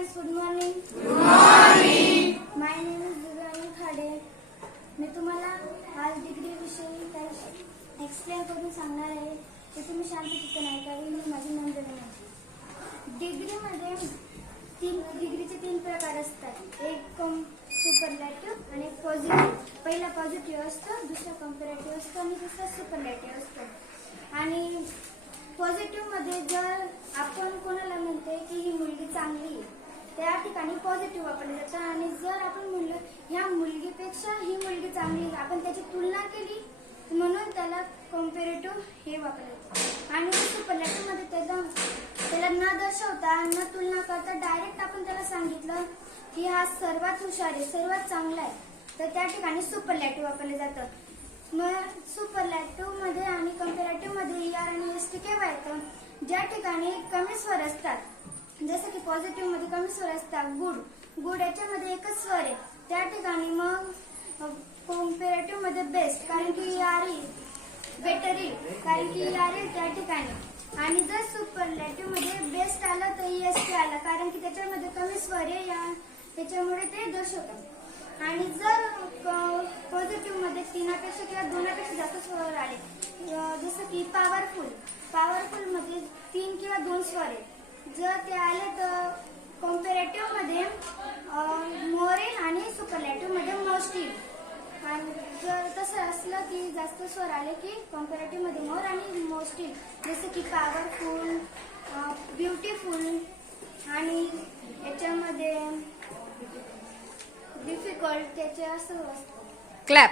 friends, good morning. Good morning. My name is Divya Khade. मी तुम्हाला आज degree विषयी काही एक्सप्लेन करून सांगणार आहे. ते तुम्ही शांतपणे ऐकावे. मी माझी नोंद घेणार. डिग्रीमध्ये डिग्रीचे 3 प्रकार असतात. एक सुपरलॅटिव्ह आणि एक पॉझिटिव्ह. पहिला पॉझिटिव्ह असतो, दुसरा कंपॅरेटिव्ह असतो आणि तिसरा सुपरलॅटिव्ह असतो. आणि पॉझिटिव्ह मध्ये जर आपण कोणाला म्हणते की ही मुलगी चांगली आहे, त्या ठिकाणी पॉझिटिव्ह वापरले जातं. आणि जर आपण म्हणलं ह्या मुलगीपेक्षा ही मुलगी चांगली, आपण त्याची तुलना केली म्हणून त्याला कंपॅरेटिव्ह हे वापरले जातं. आणि सुपरलॅटिव्ह मध्ये त्याला न दर्शवता न तुलना करता डायरेक्ट आपण त्याला सांगितलं की हा सर्वात हुशार आहे, सर्वात चांगला आहे, तर त्या ठिकाणी सुपरलॅटिव्ह वापरले जातं. मग सुपरलॅटिव्ह मध्ये आणि कंपॅरेटिव्ह मध्ये ER आणि ST केव्हा येतं? ज्या ठिकाणी कमी स्वर असतात, जसं की पॉझिटिव्ह मध्ये कमी स्वर असतात, गुड याच्यामध्ये एकच स्वर आहे, त्या ठिकाणी मग कंपॅरेटिव्ह मध्ये बेस्ट, कारण की बेटर कारण की त्या ठिकाणी. आणि जर सुपरलॅटिव्ह मध्ये बेस्ट आलं तर EST आला, कारण की त्याच्यामध्ये कमी स्वर आहे, त्याच्यामुळे ते दर्शवतात. आणि जर पॉझिटिव्ह मध्ये 3पेक्षा किंवा 2पेक्षा जास्त स्वर आले, जसं की पॉवरफुल मध्ये 3 किंवा 2 स्वर आहे, जर ते आले तर कंपॅरेटिव्ह मध्ये मोर येईल आणि सुपरलॅटिव्ह मध्ये मोस्ट येईल. आणि जर तसं असलं की जास्त स्वर आले की कंपॅरेटिव्ह मध्ये मोर आणि मोस्ट येईल, जसं की पॉवरफुल, ब्युटिफुल आणि याच्यामध्ये डिफिकल्ट त्याचे असं असतं. क्लॅप.